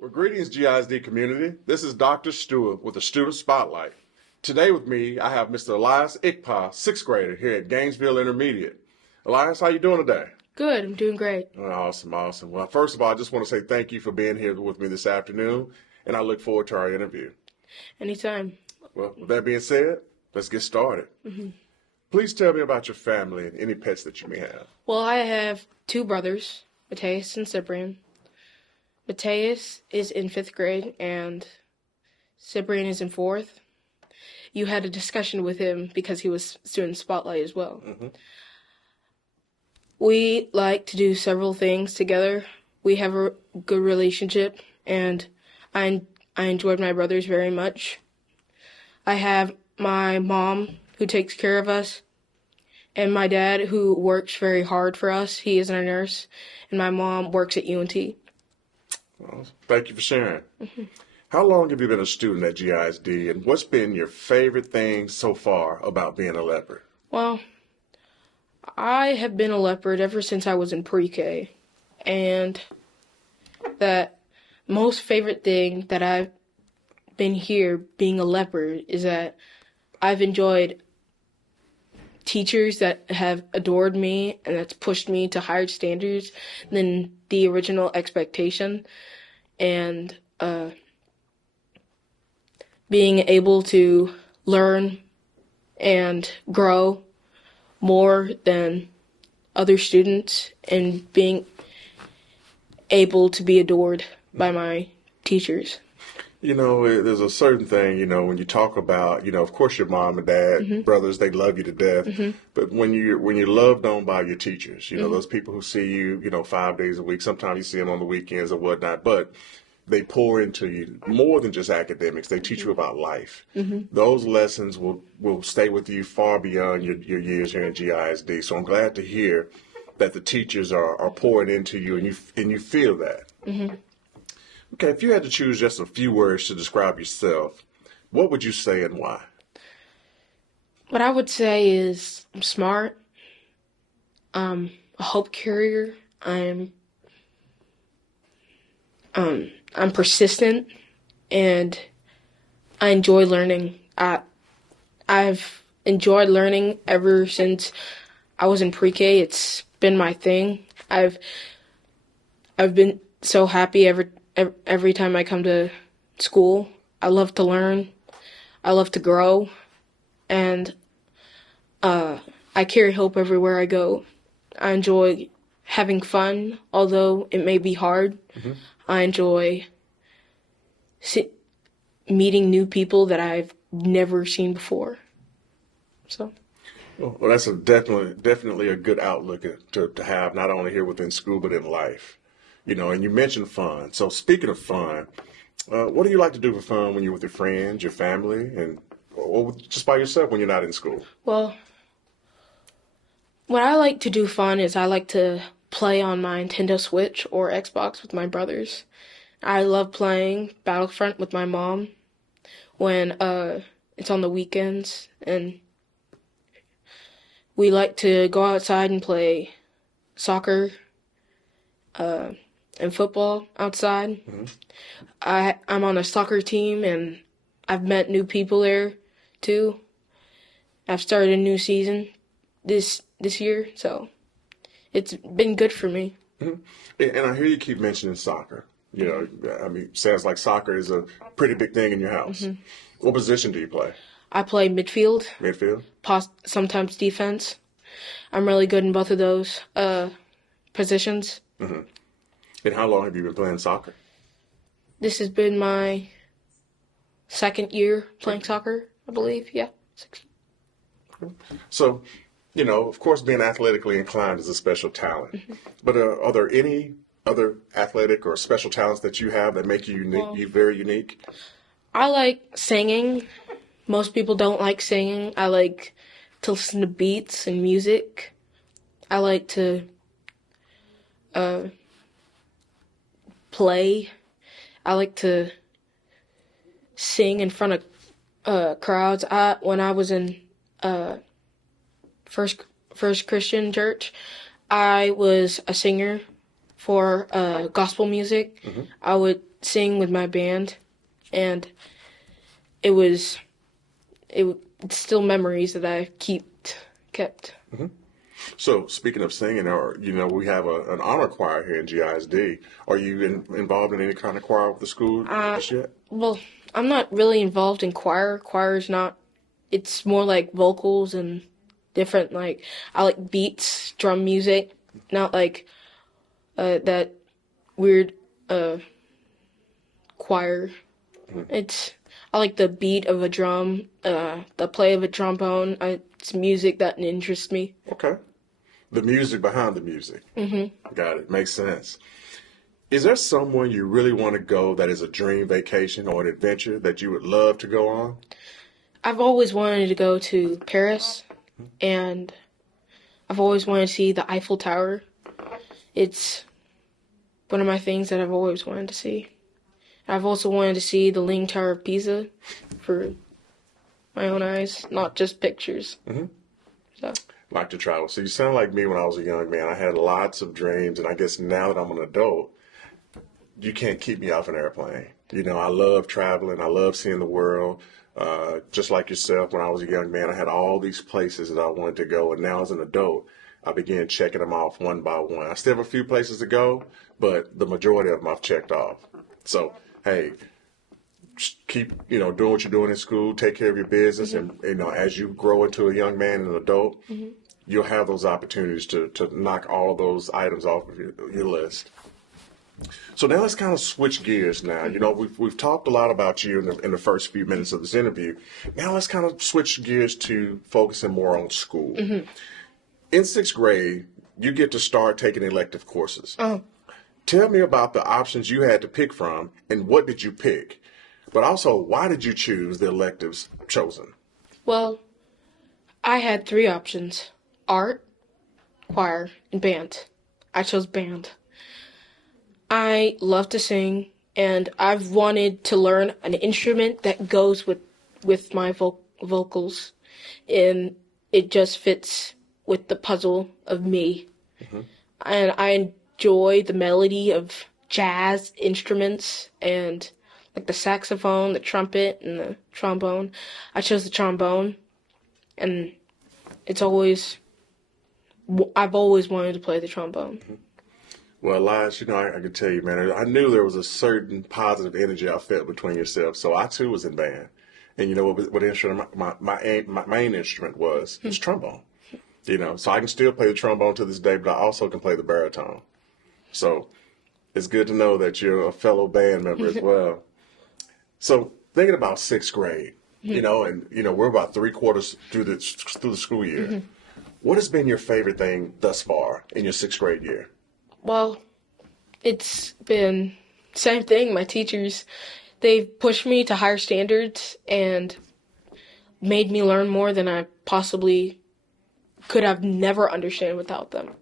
Well, greetings, GISD community. This is Dr. Stewart with the Student Spotlight. Today with me, I have Mr. Elias Ikpah, sixth grader here at Gainesville Intermediate. Elias, how you doing today? Good, I'm doing great. Awesome, awesome. Well, first of all, I just want to say thank you for being here with me this afternoon, and I look forward to our interview. Anytime. Well, with that being said, let's get started. Please tell me about your family and any pets that you may have. Well, I have two brothers, Mateus and Cyprian. Mateus is in 5th grade and Cyprian is in 4th. You had a discussion with him because he was student spotlight as well. We like to do several things together. We have a good relationship, and I enjoyed my brothers very much. I have my mom who takes care of us, and my dad who works very hard for us. He is a nurse, and my mom works at UNT. Well, thank you for sharing. How long have you been a student at GISD, and what's been your favorite thing so far about being a leopard? Well, I have been a leopard ever since I was in pre-K, and the most favorite thing that I've been here being a leopard is that I've enjoyed teachers that have adored me and that's pushed me to higher standards than the original expectation, and being able to learn and grow more than other students and being able to be adored by my teachers. You know, there's a certain thing, when you talk about, of course your mom and dad, brothers, they love you to death. But when you're loved on by your teachers, those people who see you, 5 days a week, sometimes you see them on the weekends or whatnot, but they pour into you more than just academics. They teach you about life. Those lessons will stay with you far beyond your years here at GISD. So I'm glad to hear that the teachers are pouring into you and you feel that. Okay, if you had to choose just a few words to describe yourself, what would you say and why? What I would say is I'm smart, a hope carrier, I'm persistent, and I enjoy learning. I've enjoyed learning ever since I was in pre-K. It's been my thing. I've been so happy every time I come to school. I love to learn. I love to grow, and I carry hope everywhere I go. I enjoy having fun, although it may be hard. I enjoy meeting new people that I've never seen before. So. Well, that's definitely a good outlook to have, not only here within school, but in life. And you mentioned fun. So speaking of fun, what do you like to do for fun when you're with your friends, your family, or just by yourself when you're not in school? Well, what I like to do fun is I like to play on my Nintendo Switch or Xbox with my brothers. I love playing Battlefront with my mom when it's on the weekends, and we like to go outside and play soccer and football outside. I'm on a soccer team, and I've met new people there too. I've started a new season this year, so it's been good for me. And I hear you keep mentioning soccer. Sounds like soccer is a pretty big thing in your house. What position do you play? I play midfield. Midfield? Sometimes defense. I'm really good in both of those positions. And how long have you been playing soccer? This has been my second year playing soccer, I believe. Yeah. 6. So, of course, being athletically inclined is a special talent. But are there any other athletic or special talents that you have that make you unique, Well, very unique? I like singing. Most people don't like singing. I like to listen to beats and music. I like to play. I like to sing in front of crowds. When I was in First Christian Church, I was a singer for gospel music. I would sing with my band, and it's still memories that I kept. So speaking of singing, or we have an honor choir here in GISD. Are you involved in any kind of choir with the school just yet? Well, I'm not really involved in choir. Choir's not. It's more like vocals and different. Like I like beats, drum music, not like that weird choir. I like the beat of a drum, the play of a trombone. It's music that interests me. Okay. The music behind the music. Got it. Makes sense. Is there someone you really want to go that is a dream vacation or an adventure that you would love to go on? I've always wanted to go to Paris, and I've always wanted to see the Eiffel Tower. It's one of my things that I've always wanted to see. I've also wanted to see the Leaning Tower of Pisa for my own eyes, not just pictures. So. Like to travel. So you sound like me when I was a young man. I had lots of dreams, and I guess now that I'm an adult, you can't keep me off an airplane. I love traveling. I love seeing the world. Just like yourself, when I was a young man, I had all these places that I wanted to go, and now as an adult, I began checking them off one by one. I still have a few places to go, but the majority of them I've checked off. So, hey, keep, doing what you're doing in school, take care of your business, and, as you grow into a young man and an adult, you'll have those opportunities to knock all those items off of your list. So now let's kind of switch gears now. We've talked a lot about you in the first few minutes of this interview. Now let's kind of switch gears to focusing more on school. In sixth grade, you get to start taking elective courses. Tell me about the options you had to pick from, and what did you pick? But also, why did you choose the electives chosen? Well, I had 3 options: art, choir, and band. I chose band. I love to sing, and I've wanted to learn an instrument that goes with my vocals, and it just fits with the puzzle of me. And I enjoy the melody of jazz instruments, and like the saxophone, the trumpet, and the trombone. I chose the trombone, and I've always wanted to play the trombone. Well, Elias, I can tell you, man, I knew there was a certain positive energy I felt between yourself. So I too was in band. And what instrument my main instrument was trombone. So I can still play the trombone to this day, but I also can play the baritone. So it's good to know that you're a fellow band member as well. So thinking about sixth grade, we're about 3/4 through the school year. What has been your favorite thing thus far in your sixth grade year? Well, it's been same thing. My teachers, they've pushed me to higher standards and made me learn more than I possibly could have never understood without them.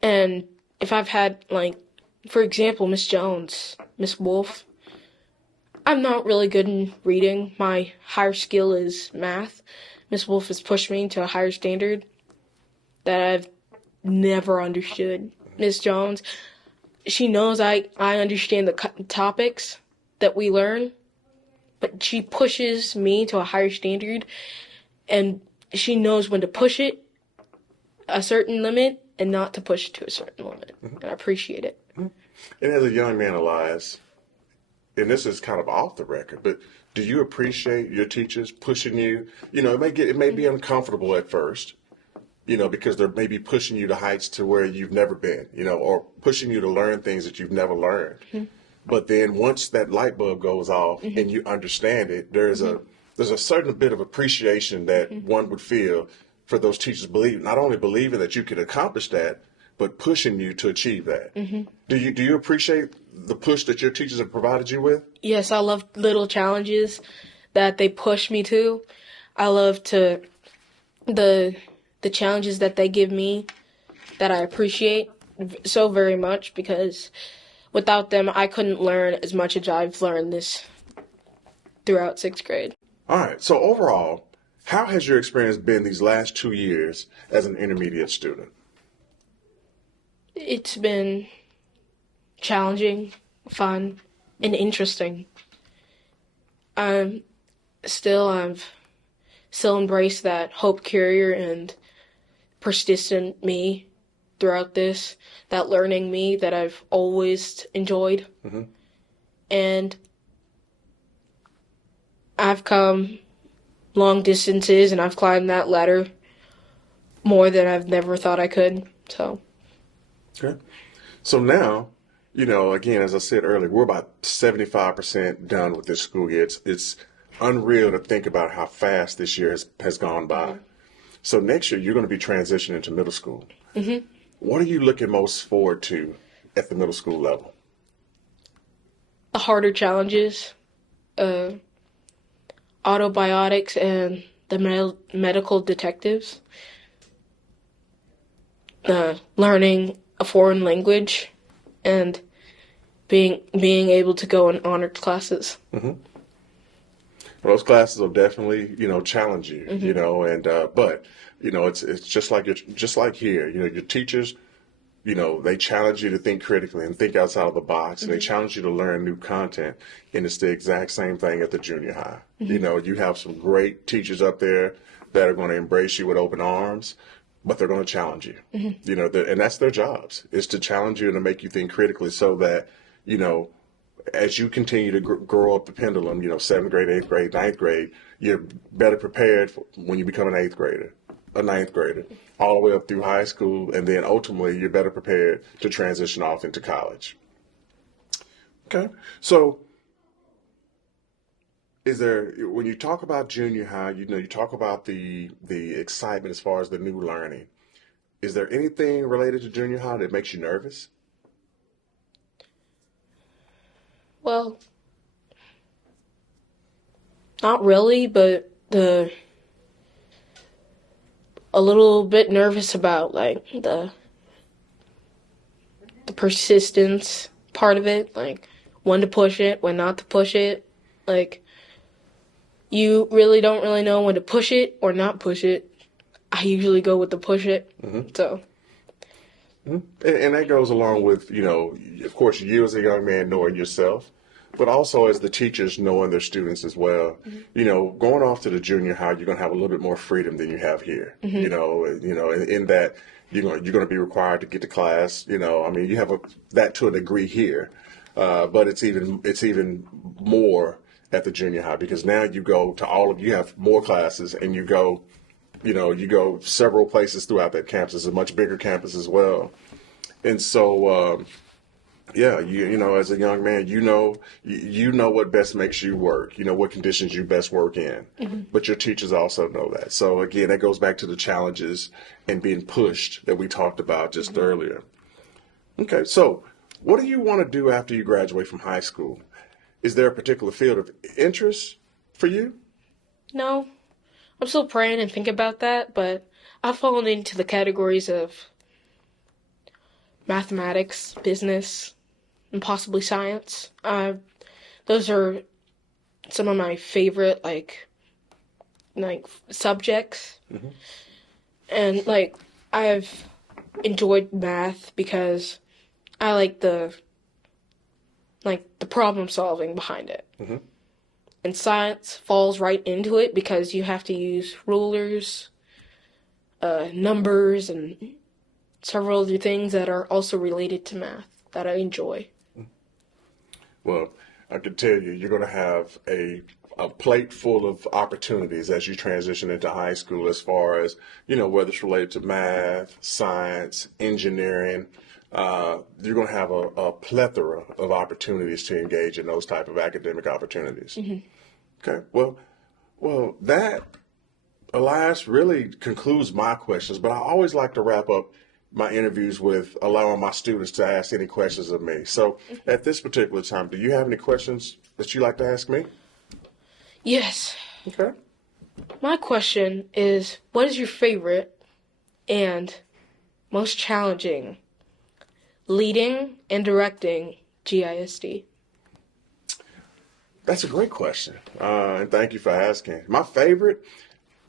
And if I've had, for example, Miss Jones, Miss Wolf, I'm not really good in reading. My higher skill is math. Miss Wolf has pushed me to a higher standard that I've never understood. Miss Jones, she knows I understand the topics that we learn, but she pushes me to a higher standard, and she knows when to push it a certain limit and not to push it to a certain limit. And I appreciate it. And as a young man, Elias, and this is kind of off the record, but do you appreciate your teachers pushing you? It may be uncomfortable at first, because they're maybe pushing you to heights to where you've never been, or pushing you to learn things that you've never learned. But then once that light bulb goes off and you understand it, there's a certain bit of appreciation that one would feel for those teachers not only believing that you could accomplish that, but pushing you to achieve that. Do you appreciate the push that your teachers have provided you with? Yes, I love little challenges that they push me to. I love the challenges that they give me that I appreciate so very much, because without them, I couldn't learn as much as I've learned this throughout sixth grade. All right. So overall, how has your experience been these last 2 years as an intermediate student? It's been challenging, fun, and interesting. I'm I've still embraced that hope carrier and persistent me throughout this, that learning me that I've always enjoyed. Mm-hmm. And I've come long distances and I've climbed that ladder more than I've never thought I could. So. Okay. So now, again, as I said earlier, we're about 75% done with this school year. It's unreal to think about how fast this year has gone by. Mm-hmm. So next year, you're going to be transitioning to middle school. Mm-hmm. What are you looking most forward to at the middle school level? The harder challenges, autobiotics and the medical detectives, learning a foreign language, and being able to go in honored classes. Mm-hmm. Those classes will definitely, challenge you, Mm-hmm. but it's just like here, your teachers, they challenge you to think critically and think outside of the box. And they challenge you to learn new content. And it's the exact same thing at the junior high. Mm-hmm. You have some great teachers up there that are going to embrace you with open arms, but they're going to challenge you. Mm-hmm. And that's their jobs, is to challenge you and to make you think critically so that, as you continue to grow up the pendulum, 7th grade, 8th grade, 9th grade, you're better prepared for when you become an 8th grader, a 9th grader, all the way up through high school, and then ultimately you're better prepared to transition off into college. Okay, so when you talk about junior high, you talk about the excitement as far as the new learning. Is there anything related to junior high that makes you nervous? Well, not really, but a little bit nervous about like the persistence part of it, like when to push it, when not to push it. Like you really don't really know when to push it or not push it. I usually go with the push it. Mm-hmm. So. Mm-hmm. And that goes along with, of course, you as a young man knowing yourself, but also as the teachers knowing their students as well. Mm-hmm. Going off to the junior high, you're going to have a little bit more freedom than you have here. Mm-hmm. In that you're going to be required to get to class. You have that to a degree here, but it's even more at the junior high because now you go to you have more classes and you go several places throughout that campus. It's a much bigger campus as well. And so, as a young man, you know what best makes you work. You know what conditions you best work in. Mm-hmm. But your teachers also know that. So again, that goes back to the challenges and being pushed that we talked about just earlier. Okay, so what do you want to do after you graduate from high school? Is there a particular field of interest for you? No. I'm still praying and thinking about that, but I've fallen into the categories of mathematics, business, and possibly science. Those are some of my favorite like subjects, Mm-hmm. and I've enjoyed math because I like the problem solving behind it. Mm-hmm. And science falls right into it because you have to use rulers, numbers, and several other things that are also related to math that I enjoy. Well, I can tell you, you're going to have a plate full of opportunities as you transition into high school as far as, whether it's related to math, science, engineering. You're going to have a plethora of opportunities to engage in those type of academic opportunities. Mm-hmm. Okay. Well, that, Elias, really concludes my questions, but I always like to wrap up my interviews with allowing my students to ask any questions of me. So at this particular time, do you have any questions that you'd like to ask me? Yes. Okay. My question is, what is your favorite and most challenging leading and directing GISD? That's a great question, and thank you for asking. My favorite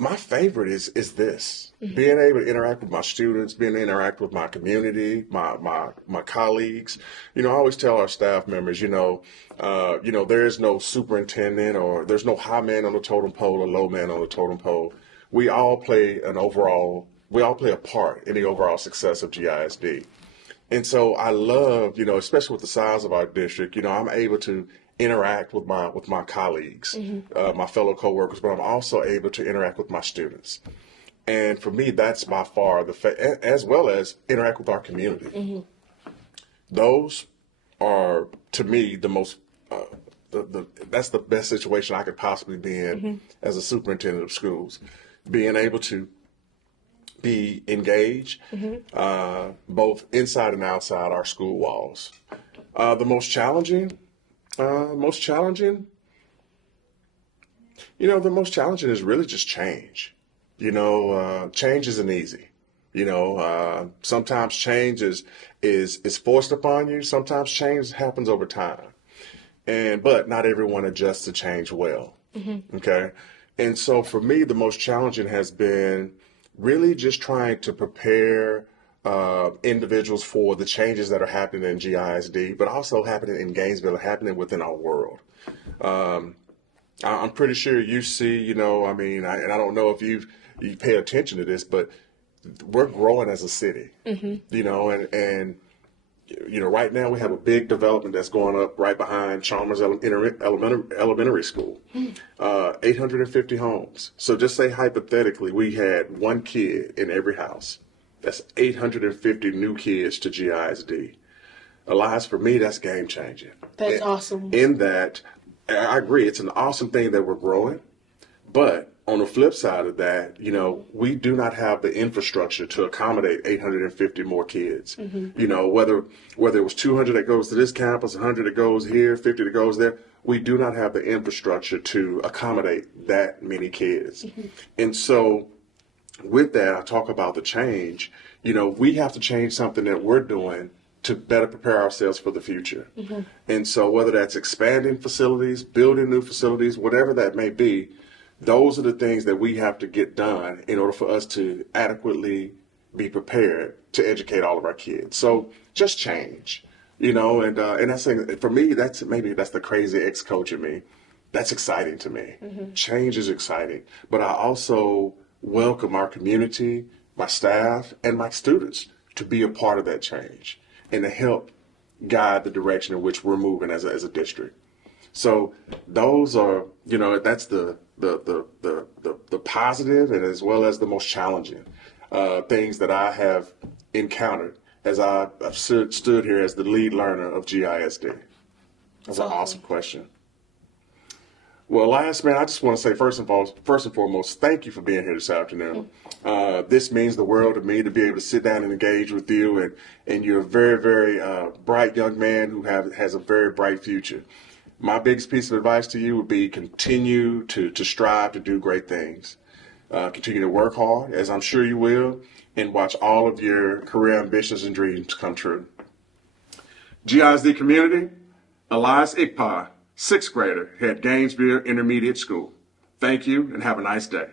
My favorite is this, being able to interact with my students, being able to interact with my community, my colleagues. I always tell our staff members, there is no superintendent or there's no high man on the totem pole or low man on the totem pole. We all play a part in the overall success of GISD. And so I love, especially with the size of our district, I'm able to interact with my colleagues, my fellow coworkers, but I'm also able to interact with my students. And for me, that's by far as well as interact with our community. Those are, to me, the most, that's the best situation I could possibly be in as a superintendent of schools, being able to be engaged, both inside and outside our school walls. The most challenging, the most challenging is really just change. Change isn't easy. Sometimes change is forced upon you. Sometimes change happens over time. But not everyone adjusts to change well. Okay. And so for me, the most challenging has been really just trying to prepare individuals for the changes that are happening in GISD, but also happening in Gainesville, happening within our world. I'm pretty sure you see, and I don't know if you pay attention to this, but we're growing as a city, and right now we have a big development that's going up right behind Chalmers Elementary School, 850 homes. So just say hypothetically, we had one kid in every house. That's 850 new kids to GISD. Elias, for me, that's game changing. That's awesome. In that, I agree, it's an awesome thing that we're growing, but on the flip side of that, we do not have the infrastructure to accommodate 850 more kids. Whether it was 200 that goes to this campus, 100 that goes here, 50 that goes there, we do not have the infrastructure to accommodate that many kids. And so with that, I talk about the change. We have to change something that we're doing to better prepare ourselves for the future. And so whether that's expanding facilities, building new facilities, whatever that may be, those are the things that we have to get done in order for us to adequately be prepared to educate all of our kids. So just change, and that's, for me, that's the crazy ex-coach in me. That's exciting to me. Change is exciting, but I also welcome our community, my staff, and my students to be a part of that change and to help guide the direction in which we're moving as a district. So those are, that's the positive and as well as the most challenging things that I have encountered as I've stood here as the lead learner of GISD. That's an awesome question. Well, Elias, man, I just want to say first and foremost, thank you for being here this afternoon. This means the world to me to be able to sit down and engage with you, and you're a very, very bright young man who has a very bright future. My biggest piece of advice to you would be continue to strive to do great things. Continue to work hard, as I'm sure you will, and watch all of your career ambitions and dreams come true. GISD community, Elias Ikpah, 6th grader at Gainesville Intermediate School. Thank you and have a nice day.